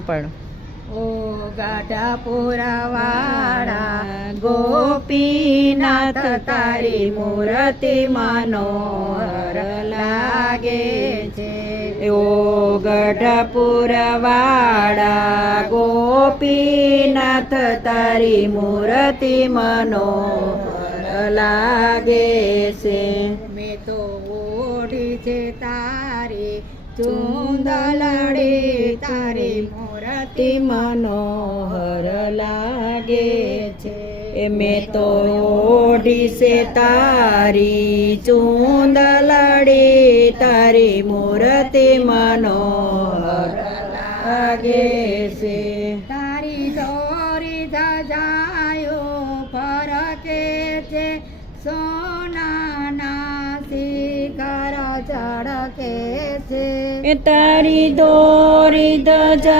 ઉપાડો. ઓ ગઢપુરવાળા ગોપીનાથ તારી મૂર્તિ મનોહર લાગે છે. ઓ ગઢપુરવાળા ગોપીનાથ તારી મૂર્તિ મનોહર લાગે છે. મેં તો ઓઢી છે તારી ચૂંદલડી તારી મૂર્તિ મનોહર લાગે છે. મેં તો ઓઢી છે તારી ચૂંદલડી તારી મૂર્તિ મનોહર લાગે છે. તારી દોરી ધજાયો ફરકે છે સોનાના શિખર ચળકે છે. તારી દોરી ધજા